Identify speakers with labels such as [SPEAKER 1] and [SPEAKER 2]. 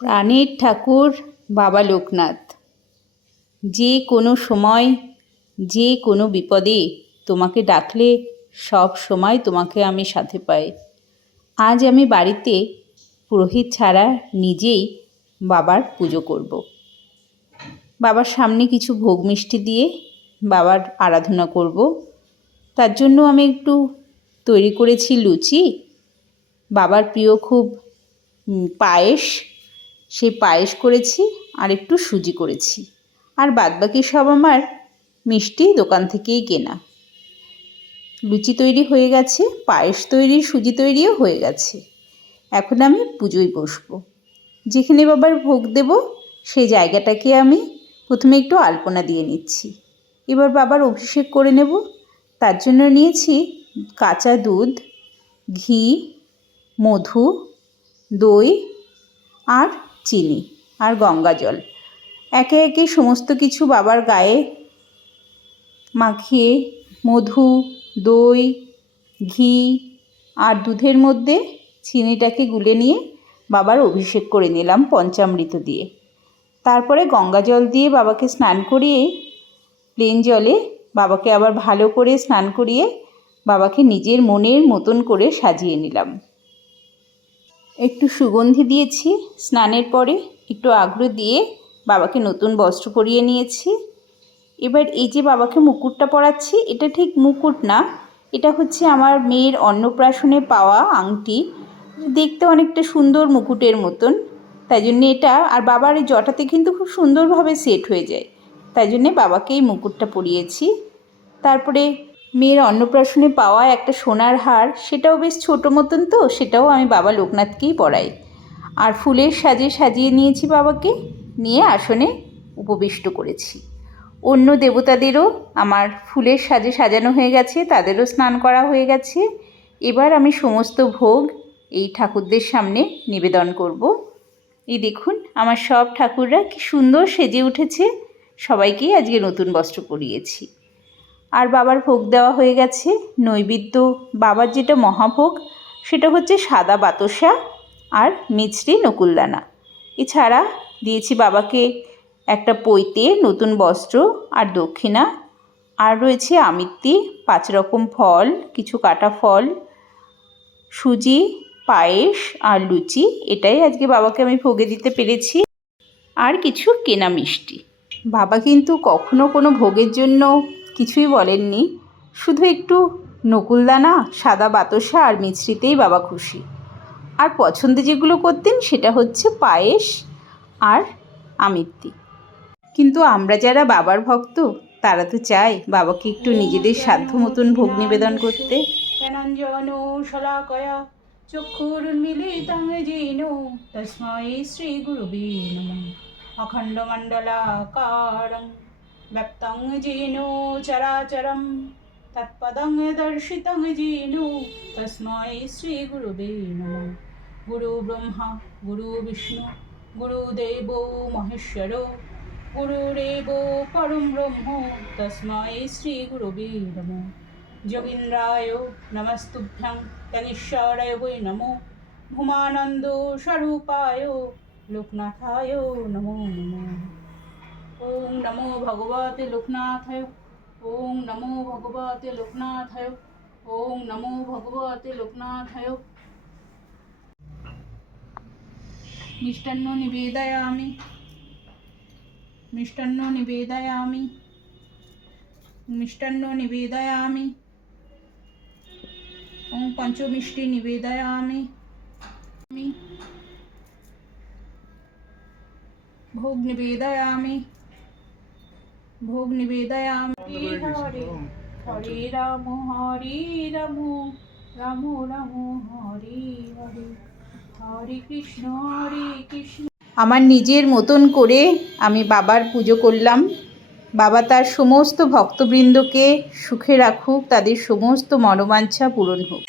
[SPEAKER 1] প্রাণের ঠাকুর বাবা লোকনাথ। যে কোনো সময়, যে কোনো বিপদে তোমাকে ডাকলে সব সময় তোমাকে আমি সাথে পাই। আজ আমি বাড়িতে পুরোহিত ছাড়া নিজেই বাবার পুজো করব। বাবার সামনে কিছু ভোগ মিষ্টি দিয়ে বাবার আরাধনা করব। তার জন্য আমি একটু তৈরি করেছি লুচি। বাবার প্রিয় খুব পায়েস সেই পায়েস করেছি আর একটু সুজি করেছি। আর বাদবাকি সব আমার মিষ্টি দোকান থেকেই কেনা। লুচি তৈরি হয়ে গেছে, পায়েস তৈরি, সুজি তৈরিও হয়ে গেছে। এখন আমি পুজোয় বসবো। যেখানে বাবার ভোগ দেব, সেই জায়গাটাকে আমি প্রথমে একটু আলপনা দিয়ে নিচ্ছি। এবার বাবার অভিষেক করে নেব। তার জন্য নিয়েছি কাঁচা দুধ, ঘি, মধু, দই আর চিনি আর গঙ্গা জল। একে একে সমস্ত কিছু বাবার গায়ে মাখিয়ে মধু, দই, ঘি আর দুধের মধ্যে চিনিটাকে গুলে নিয়ে বাবার অভিষেক করে নিলাম পঞ্চামৃত দিয়ে। তারপরে গঙ্গা জল দিয়ে বাবাকে স্নান করিয়ে প্লেন জলে বাবাকে আবার ভালো করে স্নান করিয়ে বাবাকে নিজের মনের মতন করে সাজিয়ে নিলাম। একটু সুগন্ধি দিয়েছি, স্নানের পরে একটু আগ্রহ দিয়ে বাবাকে নতুন বস্ত্র পরিয়ে নিয়েছি। এবার এই যে বাবাকে মুকুটটা পরাচ্ছি, এটা ঠিক মুকুট না, এটা হচ্ছে আমার মেয়ের অন্নপ্রাশনে পাওয়া আংটি। দেখতে অনেকটা সুন্দর মুকুটের মতন, তাই জন্যে এটা, আর বাবার এই জটাতে কিন্তু খুব সুন্দরভাবে সেট হয়ে যায়। তাই জন্যে বাবাকে এই মুকুটটা পরিয়েছি। তারপরে মেয়ের অন্নপ্রাশনে পাওয়া একটা সোনার হার, সেটাও বেশ ছোটো মতন তো, সেটাও আমি বাবা লোকনাথকেই পরাই। আর ফুলের সাজে সাজিয়ে নিয়েছি বাবাকে, নিয়ে আসনে উপবিষ্ট করেছি। অন্য দেবতাদেরও আমার ফুলের সাজে সাজানো হয়ে গেছে, তাদেরও স্নান করা হয়ে গেছে। এবার আমি সমস্ত ভোগ এই ঠাকুরদের সামনে নিবেদন করব। এই দেখুন, আমার সব ঠাকুররা কি সুন্দর সেজে উঠেছে। সবাইকেই আজকে নতুন বস্ত্র পরিয়েছি। আর বাবার ভোগ দেওয়া হয়ে গেছে। নৈবেদ্য, বাবার যেটা মহাভোগ, সেটা হচ্ছে সাদা বাতাসা আর মিছরি নকুলদানা। এছাড়া দিয়েছি বাবাকে একটা পৈতে, নতুন বস্ত্র আর দক্ষিণা। আর রয়েছে আমিত্তি, পাঁচ রকম ফল, কিছু কাটা ফল, সুজি, পায়েস আর লুচি। এটাই আজকে বাবাকে আমি ভোগে দিতে পেরেছি। আর কিছু কেনা মিষ্টি। বাবা কিন্তু কখনো কোনো ভোগের জন্য কিছুই বলেননি। শুধু একটু নকুলদানা, সাদা বাতাসা আর মিছরিতেই বাবা খুশি। আর পছন্দে যেগুলো করতেন সেটা হচ্ছে পায়েস আর আমিত্তি। কিন্তু আমরা যারা বাবার ভক্ত, তারা তো চায় বাবাকে একটু নিজেদের সাধ্য মতন ভোগ নিবেদন করতে।
[SPEAKER 2] যেন তস্मै শ্রীগুরুবে নমঃ অখণ্ডমণ্ডলাকারং ব্যক্তং যেন চরাচরं তৎপদং দর্শিতং যেন তস্मै শ্রীগুরুবে নমঃ গুরু ব্রহ্মা গুরু বিষ্ণু গুরুদেব মহেশ্বর গুরুরেব পরম ব্রহ্ম তস্मै শ্রীগুরুবে নমঃ যোগীন্দ্রায় নমস্তুভ্যং তগীশ্বরায় বৈ নমো ভূমানন্দ স্বরূপায় লোকনাথায় নমো নমো ওম নমো ভগবতে লোকনাথায় ওম নমো ভগবতে লোকনাথায় ওম নমো ভগবতে লোকনাথায় মিষ্টান্ন নিবেদয়ামি মিষ্টান্ন নিবেদয়ামি মিষ্টান্ন নিবেদয়ামি ওম পঞ্চমিষ্টি নিবেদয়ামি আমি ভোগ নিবেদয়ামি ভোগ নিবেদয়ামি হরে হরে রাম হরে রাম রাম রাম হরে হরে হরে কৃষ্ণ হরে কৃষ্ণ
[SPEAKER 1] আমার নিজের মতন করে আমি বাবার পুজো করলাম। বাবা তার সমস্ত ভক্তবৃন্দকে সুখে রাখুক তাদের সমস্ত মনোবাঞ্ছা পূরণ হোক।